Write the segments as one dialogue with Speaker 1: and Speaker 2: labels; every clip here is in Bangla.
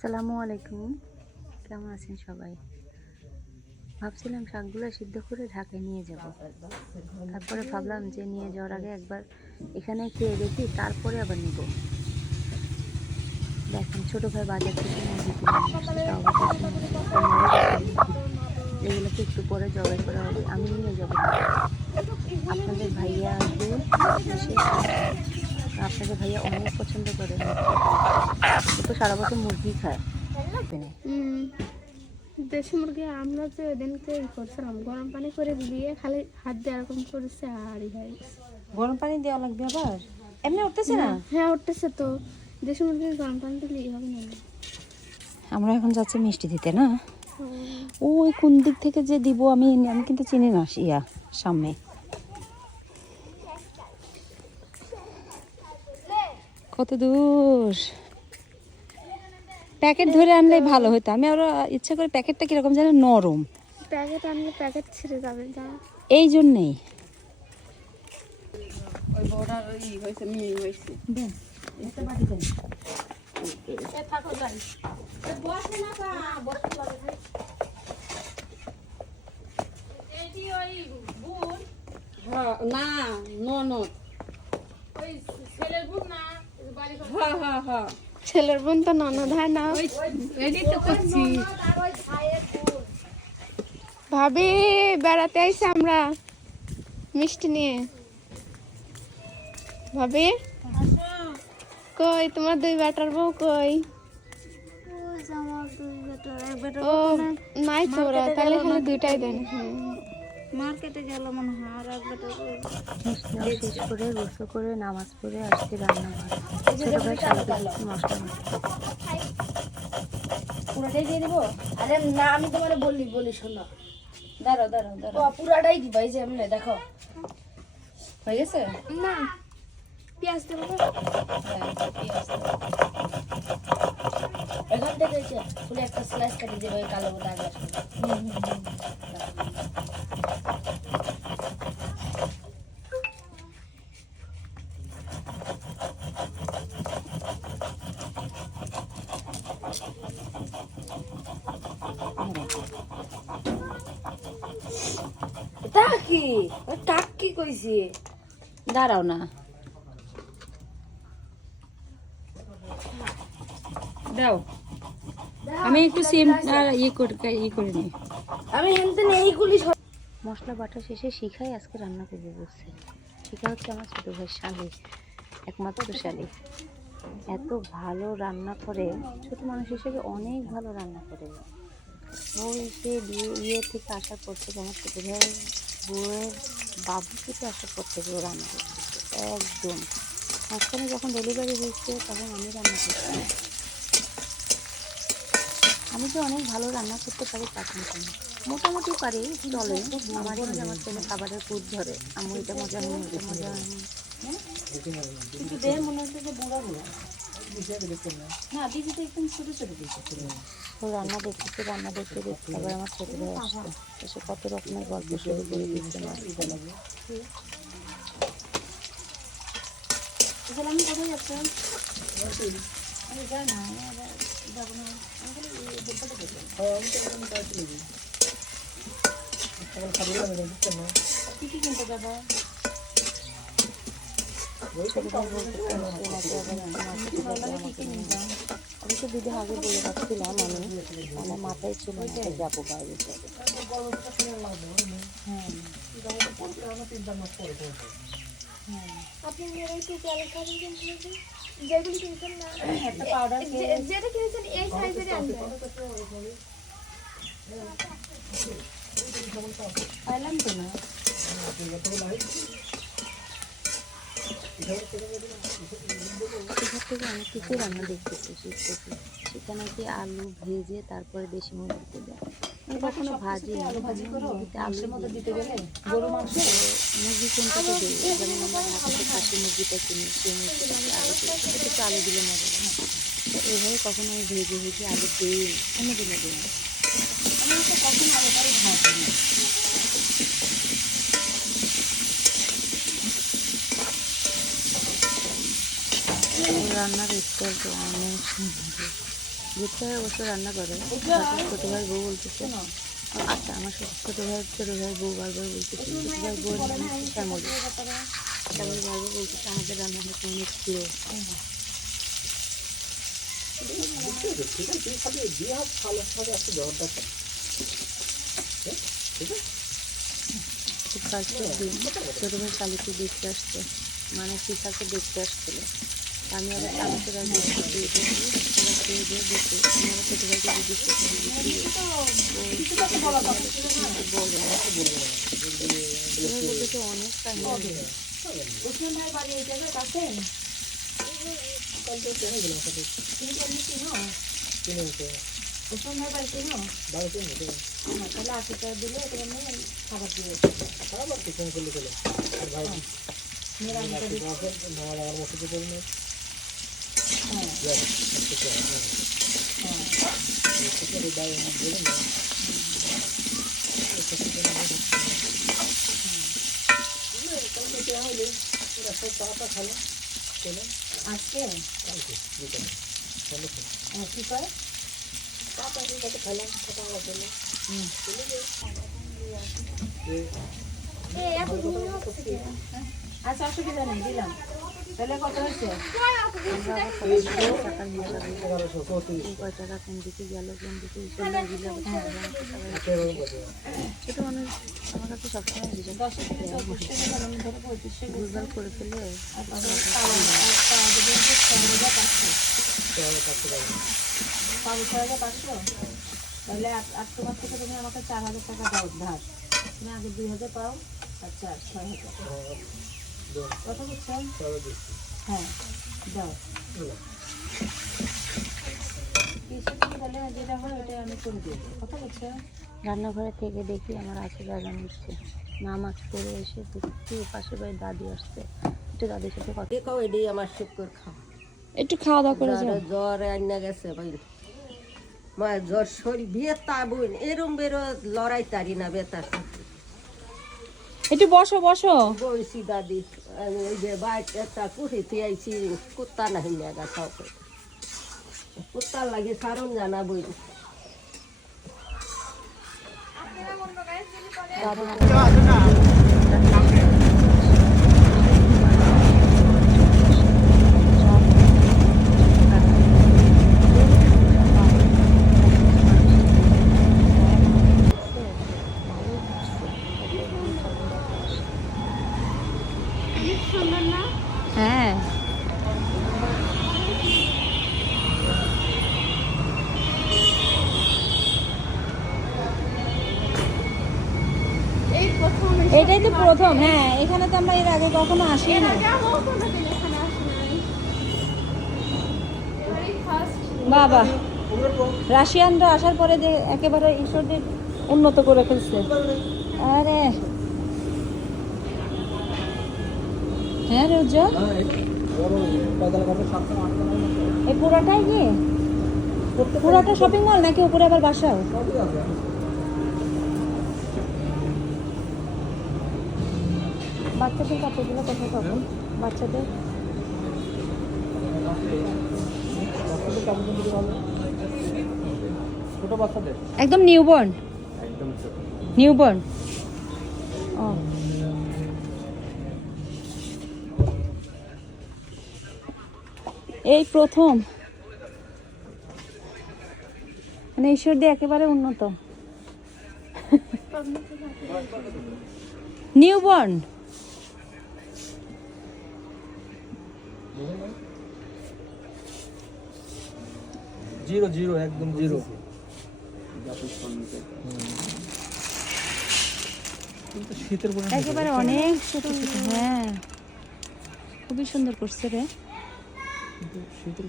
Speaker 1: আসসালামু আলাইকুম। কেমন আছেন সবাই? ভাবছিলাম শাকগুলো সিদ্ধ করে ঢাকায় নিয়ে যাব। তারপরে ভাবলাম যে নিয়ে যাওয়ার আগে একবার এখানে খেয়ে দেখি, তারপরে আবার নিব। দেখেন, ছোট ভাই বাজার থেকে। এগুলোকে একটু পরে জবাই করা হবে। আমি নিয়ে যাব। আপনাদের ভাইয়া আসবে আপনাদের ভাইয়া অনেক পছন্দ করে। তো সারা বছর মুরগি খায়।
Speaker 2: দেশি মুরগি আমরা যে ওদিনকে করছিলাম গরম পানি করে দিয়ে খালি হাত দিয়ে এরকম করেছে আর ই হয়ে
Speaker 1: গরম পানি দেওয়া লাগবে আবার? এমনি উঠতেছে না?
Speaker 2: হ্যাঁ উঠতেছে তো। দেশি মুরগি গরম পানি দিলে হবে না
Speaker 1: আমরা এখন যাচ্ছি মিষ্টি দিতে না? ওই কোন দিক থেকে যে দিব আমি আমি কিন্তু চিনি না ইয়া সামনে। কত দূর? প্যাকেট ধরে আনলে ভালো হতো। আমি আরও ইচ্ছা করে প্যাকেটটা কীরকম যেন নরম।
Speaker 2: প্যাকেট আনলে প্যাকেট ছিঁড়ে যাবে
Speaker 1: এই জন্যেই।
Speaker 3: না ননদ
Speaker 2: ছেলের বোন তো ননদ হয় না। ভাবি বেড়াতে আইসি আমরা। মিষ্টি নিয়ে। ভাবি কই তোমার দুই বেটার বউ কই? ও নাই। তো ওরা তাহলে খালি দুইটাই দেন। হ্যাঁ।
Speaker 4: মার্কেটে গেল মনে হয় আর
Speaker 1: শেষ করে গোসল করে নামাজ পড়ে আসছি রান্নাঘর ছোট ভাই মশলা মাখতে।
Speaker 4: পুরাটাই দিয়ে দেবো? আরে না আমি তোমার বললি বলি শোনো। দাঁড়াও দাঁড়াও দাঁড়াও। পুরাটাই দিবা এই যে এমনি দেখো। হয়ে গেছে?
Speaker 2: না পেঁয়াজ দেবো?
Speaker 4: এখান থেকে এই একটা স্লাইস কাটি দেবে ওই কালো দাগ আসবে তা কি টাক কি কইছি
Speaker 1: দাঁড়াও না। দাও। আমি একটু সিম ইয়ে করে ইয়ে করে নিই
Speaker 4: আমি হেনতে এইগুলি সব
Speaker 1: মশলা বাটা শেষে শিখাই আজকে রান্না করব বলছে শিখা হচ্ছে আমার ছোটো ভাই শালি, একমাত্র শালি। এত ভালো রান্না করে, ছোট মানুষ হিসেবে অনেক ভালো রান্না করে। ওই সে বিয়ে ইয়ে থেকে আসার পর থেকে আমার ছোটো ভাই বউয়ের বাবু থেকে আসার পর থেকে ও রান্না করতেছে একদম। মাঝখানে যখন ডেলিভারি হয়েছে, তখন আমি রান্না করছি। আমি যে অনেক ভালো রান্না করতে পারি তা কিন্তু। মোটামুটি পারি চলে। আমার আমার ছেলে খাবারের কুদ ধরে। আমি এটা মজা এটা মজা নিয়ে
Speaker 4: কিন্তু দেহ মনে হচ্ছে যে বুড়া বুড়া। না দিদি তো একদম ছোট ছোট
Speaker 1: তো রান্না দেখতেছি রান্না দেখতে দেখতে। আবার আমার ছোট ভাই আসছে। এসে কত রকমের গল্প শুরু করে দিচ্ছে মাছ লাগে
Speaker 4: তাহলে আমি কোথায় যাচ্ছেন কি কি কিনতে যাব
Speaker 1: ছোট ভাই বলতেছে মাছে মাছে আবার মাছে মাছে আমাকে নিয়ে যাও। আমি তো দুদিন আগে বলে রাখছিলাম আমি আমার মাথায় ছিল না যে যাব বাইরে
Speaker 2: আপনি মেয়েরা একটু তেল খাবেন কিন্তু যেগুলি কিনছেন না
Speaker 4: একটা পাউডার
Speaker 2: যে- যেটা কিনেছেন এই সাইজেরই আনবেন
Speaker 1: অনেক কিছু রান্না দেখতেছি শিখতেছি সেখানে কি আলু ভেজে, তারপরে দেশি মুরগিতে দেয় কখনো ভাজি আলু ভাজি মুরগিতে আলু
Speaker 4: মধ্যে দিতে গেলে গরু মাংস
Speaker 1: মুরগি দিই আমরা ঢাকাতে খাসি মুরগিটা কিনি সেই আলু একটু আলু দিলে মজা এইভাবে কখনো ভেজে ভেজে আলু দিই কোনো দিনও দিই না
Speaker 4: আমি তো কখন আগে বাড়ি ভাজি
Speaker 1: রান্নার স্টাইলটা অনেক সুন্দর।
Speaker 4: যেতে অবশ্য রান্না করে। ছোটো ভাই বউ বলতেছে। আচ্ছা আমার ছোট ভাই ছোটো ভাই বউ বারবার বলতেছে ছোটো ভাই বউ শ্যামলি শ্যামলি বারবার বলতেছে আমাদের রান্না হচ্ছে অনেক ফার্স্টের ছোটো ভাই শালিকে দেখতে আসছে মানে শিখাকে দেখতে আসছিল। আমি আবার চানাচুর আর বিস্কুট দিয়ে দিয়েছি ওরা খেয়ে দিয়ে দিচ্ছি আমি আবার ছোটো ভাইকে না ছোটো ভাই বলতেছে অনেক টাইম
Speaker 5: ভাই বাড়ি এই জায়গায় কাছে ওসমান ভাই বাড়ি চেনো হ্যাঁ, তাহলে টাকা দিলে এখানে খাবার দিয়ে নিরামিষটা দিচ্ছি। আজকে হ্যাঁ, কি করে আচ্ছা অসুবিধা নেই দিলাম তাহলে কত হয়েছে?
Speaker 4: ছোটো মানুষ আমার কাছে সবসময় ভুলভাল করে ফেলে
Speaker 5: তাহলে আট তোমার থেকে তুমি আমাকে চার হাজার টাকা দাও, ধার। তুমি আগে দুই হাজার পাও, আর চার, ছয় হাজার। হ্যাঁ দাও
Speaker 4: রান্নাঘরে থেকে দেখি আমার আছে বাগান উঠছে মা মাছ করে এসে দেখছি পাশে বাড়ি দাদি আসছে। একটু দাদির সাথে কথা
Speaker 1: এটাই আমার শুক্র খাওয়া।
Speaker 4: একটু খাওয়া দাওয়া করে
Speaker 1: জ্বর আইনা গেছে মা জ্বর শরীর বেতা বইন এরম বেরো লড়াই তারি না বেতার
Speaker 4: একটু বসো বসো।
Speaker 1: বইছি দাদি। ওই যে বাইক একটা কুঠিতে আইছি কুত্তা না গাছাও কুত্তার লাগে সারণ জানা বই।
Speaker 2: সুন্দর না?
Speaker 4: হ্যাঁ। এটাই তো প্রথম হ্যাঁ এখানে তো আমরা এর আগে কখনো আসি না বাবা রাশিয়ানরা আসার পরে যে একেবারে ঈশ্বরদের উন্নত করে ফেলছে। আরে হ্যাঁ রে উজ্জ্বল এই পুরাটাই কি? পুরাটা শপিং মল নাকি উপরে আবার বাসাও? বাচ্চাদের কাপড়গুলো কোথায় পাবো বাচ্চাদের?
Speaker 6: ছোট বাচ্চাদের?
Speaker 4: একদম নিউবর্ন
Speaker 6: একদম
Speaker 4: নিউবর্ন ও। এই প্রথম। মানে ঈশ্বরদি একেবারে উন্নত। নিউবর্ন।
Speaker 6: জিরো জিরো একদম জিরো। শীতের
Speaker 4: একেবারে অনেক ছোট হ্যাঁ। খুবই সুন্দর করছে রে।
Speaker 6: কিন্তু শীতের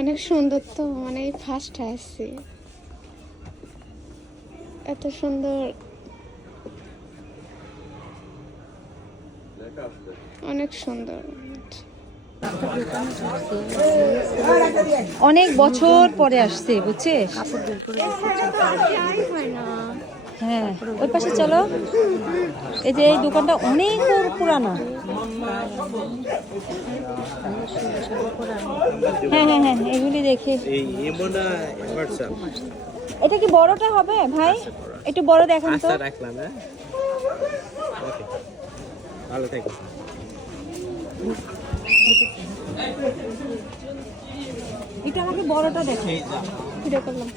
Speaker 2: অনেক সুন্দর তো মানে ফার্স্ট আসছি। এত সুন্দর। অনেক সুন্দর।
Speaker 4: অনেক বছর পরে আসছে বুঝছিস? হ্যাঁ ওই পাশে চলো। এই যে এই দোকানটা অনেক পুরানো। হ্যাঁ হ্যাঁ হ্যাঁ এগুলি দেখি। এটা কি বড়টা হবে ভাই? একটু বড় দেখান তো।
Speaker 6: আচ্ছা রাখলাম হ্যাঁ। ভালো থেকো।
Speaker 4: একটু আমাকে বড়টা দেখো।
Speaker 2: ভিডিও করলাম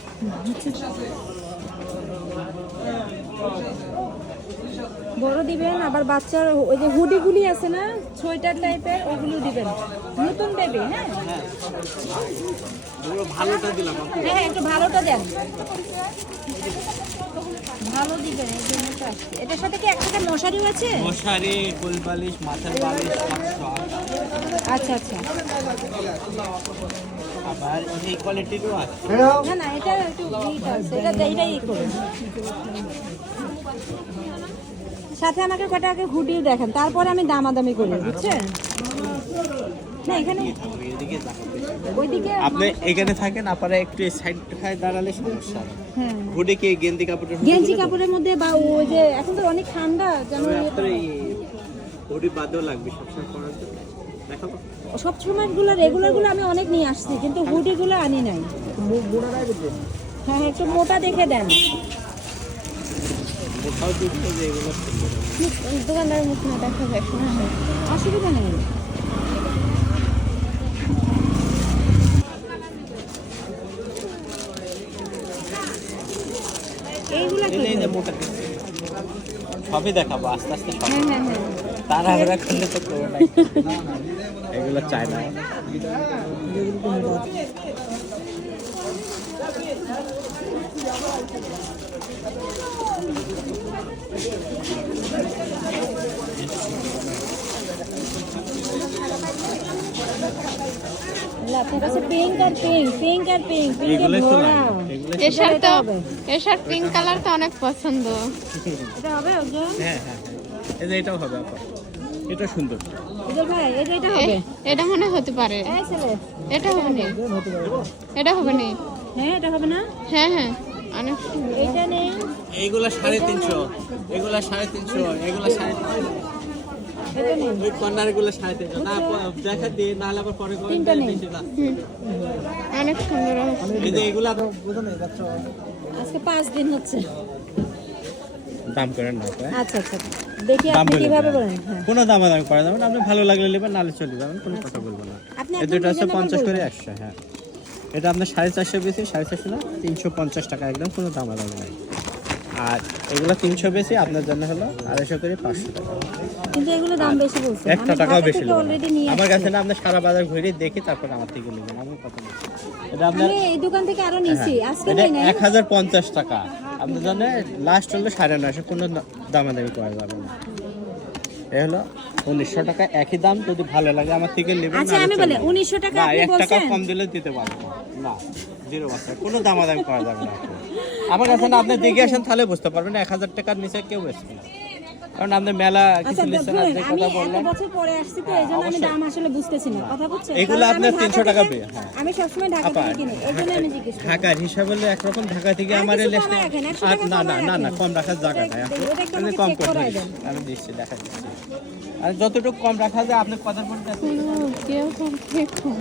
Speaker 4: বড় দিবেন আবার বাচ্চার ওই যে হুডিগুলি আছে না সোয়েটার টাইপের ওগুলো দিবেন। নতুন হ্যাঁ।
Speaker 6: ভালোটা দিলাম
Speaker 4: হ্যাঁ একটু ভালোটা দেন। ভালো দিবেন। এটার সাথে কি একটা মশারিও আছে
Speaker 6: মশারি কোল বালিশ মাথার বালিশ।
Speaker 4: আচ্ছা আচ্ছা।
Speaker 6: আবার এই কোয়ালিটিরও আছে।
Speaker 4: না না এটা একটু ভিট আছে এটা এইটাই করুন। সাথে আমাকে কটা আগে হুডিও দেখেন তারপরে আমি দামাদামি করি বুঝছেন? না এখানে ওইদিকে
Speaker 6: আপনি এখানে থাকেন আপনারা একটু এই সাইড খায় দাঁড়ালে সমস্যা।
Speaker 4: হ্যাঁ।
Speaker 6: হুডে কি গেন্দি কাপড়ের
Speaker 4: গেঞ্জি কাপড়ের মধ্যে বা ওই যে এখন তো অনেক ঠান্ডা যেন
Speaker 6: আপনার এই হুডি বাদেও লাগবে সবসময় দেখাবো
Speaker 4: সব সময়গুলো রেগুলারগুলো আমি অনেক নিয়ে আসছি কিন্তু হুডি গুলো আনি নাই। হ্যাঁ হ্যাঁ, একটু মোটা দেখে দেন।
Speaker 2: দোকানদার মুখ না দেখা যায়
Speaker 4: অসুবিধা নেই। এইগুলা।
Speaker 6: সবই দেখাবো আস্তে আস্তে
Speaker 4: হ্যাঁ হ্যাঁ হ্যাঁ।
Speaker 6: তাড়াহুড়া করলে তো করব না এগুলো চায় না।
Speaker 4: পিঙ্ক
Speaker 6: তো
Speaker 2: তো। এর শার্ট পিঙ্ক কালারটা অনেক পছন্দ।
Speaker 4: এটা হবে
Speaker 6: হ্যাঁ হ্যাঁ হ্যাঁ। এই যে এটাও হবে আপা এটা সুন্দর।
Speaker 4: এটা
Speaker 2: এটা মনে হতে পারে। এটা হবে না? এটা হবে না?
Speaker 4: হ্যাঁ এটা হবে না?
Speaker 2: হ্যাঁ হ্যাঁ। অনেক
Speaker 4: নেই
Speaker 6: এইগুলা সাড়ে তিনশো। এগুলা সাড়ে তিনশো এগুলা সাড়ে
Speaker 4: এটা
Speaker 6: ওই কর্নারগুলো সাড়ে তিনশো। না প- দেখা দিয়ে নাহলে আবার পরে বেশি।
Speaker 2: অনেক সুন্দর
Speaker 6: এই যে এগুলা
Speaker 4: আজকে পাঁচ দিন হচ্ছে।
Speaker 6: দাম করেন না?
Speaker 4: আচ্ছা আচ্ছা। দেখি আপনি কীভাবে বলেন হ্যাঁ।
Speaker 6: কোনো দাম দাম করা যাবে না। আপনি ভালো লাগলে নেবেন নাহলে চলে যাবেন কোনো কথা বলব না।
Speaker 4: আপনি
Speaker 6: এই দুটো হচ্ছে পঞ্চাশ করে। একশো হ্যাঁ। এটা আপনার সাড়ে চারশো বেশি সাড়ে চারশো না তিনশো পঞ্চাশ টাকা একদম কোনো দাম দাম নাই। আর এগুলো তিনশো বেশি আপনার জন্য হলো আড়াইশো করে পাঁচশো টাকা।
Speaker 4: কিন্তু এগুলো দাম বেশি বলছেন।
Speaker 6: একটা টাকাও বেশি আমার কাছে না আপনার সারা বাজার ঘুরে দেখে তারপর আমার থেকে নেবেন আমার কথা এটা আপনার
Speaker 4: এই দোকান থেকে আরও নিছি। আজকে
Speaker 6: এটা
Speaker 4: নাই।
Speaker 6: এক হাজার পঞ্চাশ টাকা। আপনার জন্য লাস্ট হলো সাড়ে নয়শো কোনো দামাদামি করা যাবে না। এ হলো উনিশশো টাকা একই দাম যদি ভালো লাগে আমার থেকে নেবেন
Speaker 4: আচ্ছা আমি বলে উনিশশো টাকা আপনি
Speaker 6: এক টাকা কম দিলে দিতে পারব না। জিরো বাচ্চা কোনো দামাদামি করা যাবে না। আমার কাছে না আপনি দেখে আসেন তাহলে বুঝতে পারবেন এক হাজার টাকার নিচে কেউ বেচবে না। কারণ আপনি মেলা
Speaker 4: আচ্ছা
Speaker 6: কিছু আপনি
Speaker 4: আমি
Speaker 6: কথা
Speaker 4: এত
Speaker 6: বললেন
Speaker 4: বছর পরে আসছি তো এই জন্য আমি দাম আসলে বুঝতেছি না। কথা বুঝছেন?
Speaker 6: এগুলো আপনার
Speaker 4: ঢাকা
Speaker 6: 300 টাকা পেয়ে, হ্যাঁ।
Speaker 4: আমি সবসময় ঢাকা থেকে কিনি এই জন্য আমি জিজ্ঞেস করি।
Speaker 6: ঢাকার হিসাব হলে একরকম ঢাকা থেকে আমার লিস্টে
Speaker 4: কমায় রাখেন, 100
Speaker 6: আর না না না না কম রাখার জায়গা নাই আপনি কম করে দেন। আমি দিচ্ছি দেখা দিচ্ছি। আর যতটুকু কম রাখা যায় আপনার কথার পর
Speaker 2: হুম, কেউ কম কেউ কম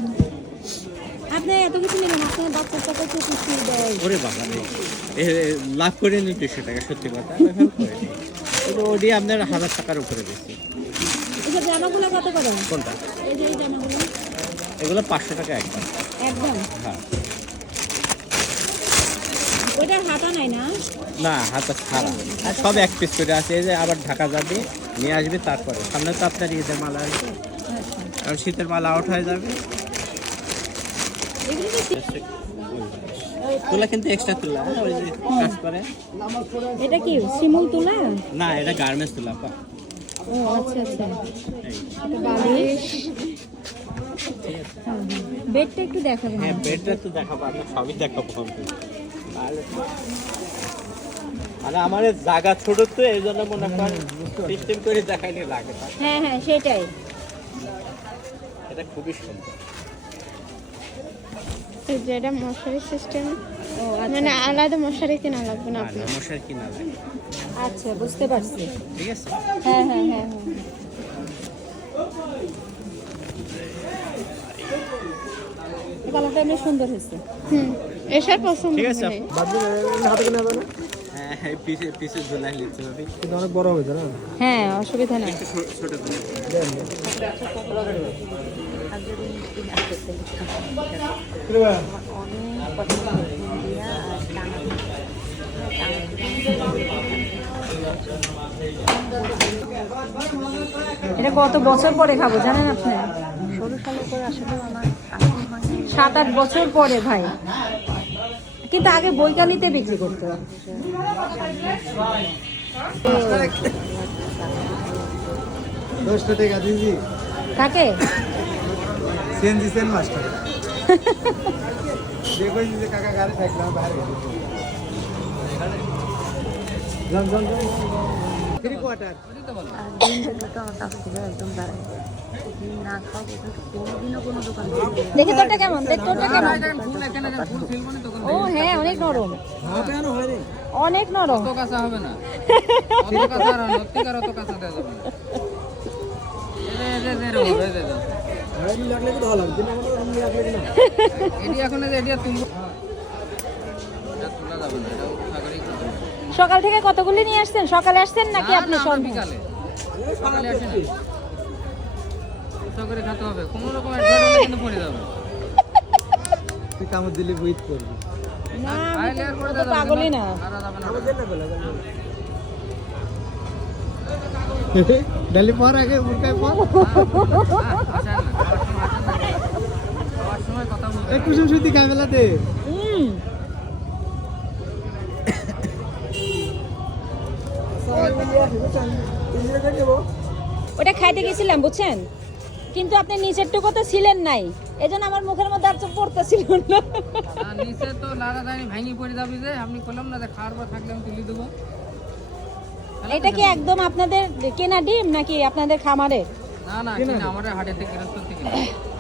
Speaker 4: আপনি এত কিছু আপনার টাকা তো কিছু দেয়?
Speaker 6: ওরে বাবা এ লাভ করে নি দুশো টাকা সত্যি কথা। ওটি আপনার হাজার টাকার উপরে বেশি।
Speaker 4: জামাগুলো কত করে?
Speaker 6: কোনটা?
Speaker 4: এই যে এই জামাগুলো।
Speaker 6: এগুলো পাঁচশো টাকা একদম।
Speaker 4: একদম?
Speaker 6: হ্যাঁ।
Speaker 4: ওইটার হাতা নাই না?
Speaker 6: না হাতে ছাড়া। সব এক পিস করে আছে। এই যে আবার ঢাকা যাবে নিয়ে আসবে তারপরে। সামনে তো আপনার ঈদের মালা আসবে কারণ শীতের মালা আউট হয়ে যাবে। তুলা কিন্তু এক্সট্রা তুলা হ্যাঁ, ওই যে কাজ করে।
Speaker 4: এটা কি শিমুল তুলা?
Speaker 6: না এটা গার্মেন্টস তুলা পা।
Speaker 4: ও আচ্ছা আচ্ছা। বালিশ। বেডটা একটু দেখাবেন।
Speaker 6: হ্যাঁ বেডটা তো দেখাবো আপনার সবই দেখাবো আমি। নাহলে মানে আমার জায়গা ছোট তো এই জন্য মনে করেন সিস্টেম করে দেখাইলে লাগে।
Speaker 4: হ্যাঁ হ্যাঁ সেটাই।
Speaker 6: এটা খুবই সুন্দর।
Speaker 2: এই যে মশারি সিস্টেম মানে আলাদা মশারি কেনা লাগবে না
Speaker 6: না
Speaker 2: আপনার?
Speaker 6: না মশার কিনা লাগে
Speaker 4: আচ্ছা বুঝতে পারছি।
Speaker 6: ঠিক আছে?
Speaker 4: হ্যাঁ হ্যাঁ হ্যাঁ হ্যাঁ। কালারটা এমনি সুন্দর হয়েছে।
Speaker 2: হুম এসব পছন্দ
Speaker 6: ঠিক আছে,
Speaker 2: হয়।
Speaker 6: হ্যাঁ হ্যাঁ পিছে পিছে ঝুলাই লিখতে হবে
Speaker 4: হ্যাঁ অসুবিধা নেই।
Speaker 6: ছোট করে।
Speaker 4: অনেক পছন্দ ইন্ডিয়া আর এটা কত বছর পরে খাব জানেন আপনি? ষোলো সালে করে আসলে আমার সাত আট বছর পরে ভাই। কিন্তু আগে বৈকালিতে বিক্রি করতো
Speaker 7: দশটা টাকা দিদি
Speaker 4: কাকে
Speaker 7: সিএনজি সেন মাস্টার দেখো যে কাকা গাড়ি থাকলাম বাইরে থ্রি কোয়ার্টার
Speaker 4: একদম দাঁড়ায় দেখি তোরটা কেমন দেখ তোরটা কেমন ও হ্যাঁ অনেক নরম অনেক নরম
Speaker 8: অত কাঁচা হবে না অত কাঁচা আর অত কাঁচা দেওয়া যাবে না
Speaker 4: সকাল থেকে কতগুলি নিয়ে আসছেন? সকালে আসছেন নাকি আপনি
Speaker 8: না, বিকালে। সকালে আসি না। খেতে হবে। কোনো রকম কিন্তু পড়ে যাবে।
Speaker 7: তুই কামড় দিলে উইথ করবি।
Speaker 4: না পাগলই
Speaker 7: ডালি পর আগে মুরকায় পর
Speaker 8: আসেন না খাওয়ার সময় আসেন না খাওয়ার সময় কথা বলতে
Speaker 7: এই কুসুম সুতি খাই
Speaker 4: ওটা খাইতে গেছিলাম বুঝছেন? কিন্তু আপনি নিচের টুকু তো ছিলেন নাই। এজন্য আমার মুখের মধ্যে আর চোখ পড়তেছিল না।
Speaker 8: নিচে তো লাগা যায়নি ভাঙি পড়ে যাবে যে আপনি করলাম না যে খাওয়ার পর থাকলে আমি তুলে দেবো।
Speaker 4: এটা কি একদম আপনাদের কেনা ডিম নাকি আপনাদের খামারে?
Speaker 8: না না কিনা আমাদের হাটের থেকে গৃহস্থ থেকে কিনা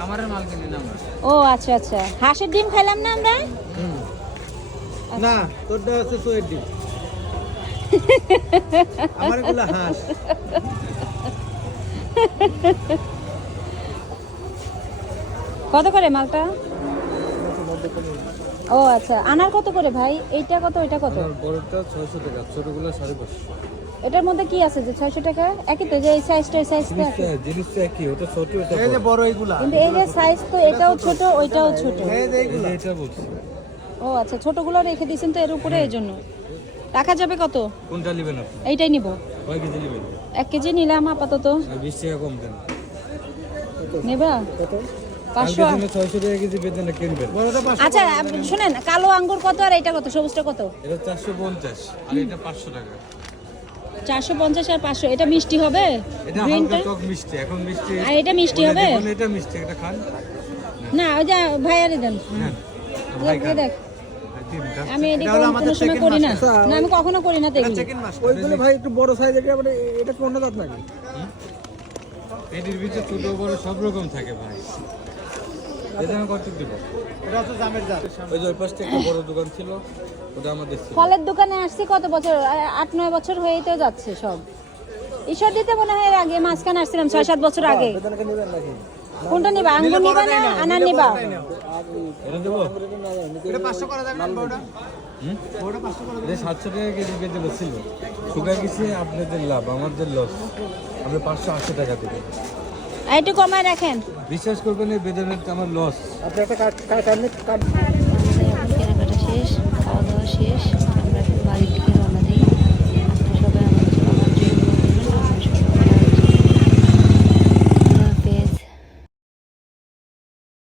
Speaker 8: আমাদের মাল কিনি না আমরা
Speaker 4: ও আচ্ছা আচ্ছা। হাঁসের ডিম খাইলাম না আমরা?
Speaker 7: না তোরটা হচ্ছে সোয়ের ডিম। আমার এগুলো হাঁস।
Speaker 4: কত করে মালটা? ও আচ্ছা। আনার কত করে ভাই? এইটা কত এটা কত?
Speaker 7: বড়টা ছয়শো টাকা ছোটগুলো সাড়ে পাঁচশো।
Speaker 4: এটার মধ্যে কি আছে যে ছয়শো টাকা? একই তো যে এই সাইজটা এই সাইজটা।
Speaker 7: জিনিসটা একই ওটা ছোট এটা এই যে বড়। এইগুলা।
Speaker 4: কিন্তু এই যে সাইজ তো এটাও ছোট ওইটাও ছোট।
Speaker 7: এই যে এইগুলা। এটা বলছি।
Speaker 4: ও আচ্ছা ছোটগুলো রেখে দিয়েছেন তো এর উপরে এই জন্য। রাখা যাবে কত?
Speaker 7: কোনটা নেবেন আপনি?
Speaker 4: এইটাই নিব।
Speaker 7: কয় কেজি নেবেন?
Speaker 4: এক কেজি নিলাম আপাতত।
Speaker 7: আর বিশ টাকা কম দেন।
Speaker 4: নেবা?
Speaker 7: বড়টা
Speaker 4: আচ্ছা শুনেন কালো আঙ্গুর কত আর এটা কত? সবুজটা কত?
Speaker 7: এটা চারশো পঞ্চাশ আর এটা পাঁচশো টাকা।
Speaker 4: চারশো পঞ্চাশ আর পাঁচশো। এটা মিষ্টি হবে?
Speaker 7: এটা
Speaker 4: গ্রিনটা
Speaker 7: হালকা টক মিষ্টি এখন মিষ্টি
Speaker 4: আর এটা মিষ্টি হবে?
Speaker 7: এটা মিষ্টি এটা খান।
Speaker 4: না। ওই যে ভাইয়ারে দেন।
Speaker 7: ভাই
Speaker 4: দেখ। দেখ। আমি এটা কোনো সময় করি না। না আমি কখনো করি না এগুলো।
Speaker 7: ওইগুলো ভাই একটু বড় সাইজ এটা মানে এটা কোন দাঁত নাকি? এটির ভিতরে ছোট বড় সব রকম থাকে ভাই। এটা আমি কত দিব? এটা হচ্ছে জামের জাত। ওই যে ওই পাশে একটা বড় দোকান ছিল।
Speaker 4: ফলের দোকানে আসছি কত বছর? আট নয় বছর হয়েই তো যাচ্ছে সব। ঈশ্বর দিতে মনে হয় আগে মাঝখানে আসছিলাম ছয় সাত বছর আগে।
Speaker 7: নাকি?
Speaker 4: কোনটা নিবা? আঙ্গুর নিবা না আনার নিবা?
Speaker 7: এটা দেবো? এটা 500 করা যাবে না বড়টা? হুম? বড়টা 500 করা যাবে। 700 টাকা কেজি বেচে ছিল শুকা গেছে আপনাদের লাভ আমাদের লস। আমরা 580 টাকা দেব
Speaker 4: একটু কমায় রাখেন।
Speaker 7: বিশ্বাস করবেন এই বেতনের আমার লস। আপনি একটা কার্ড কার্ড শেষ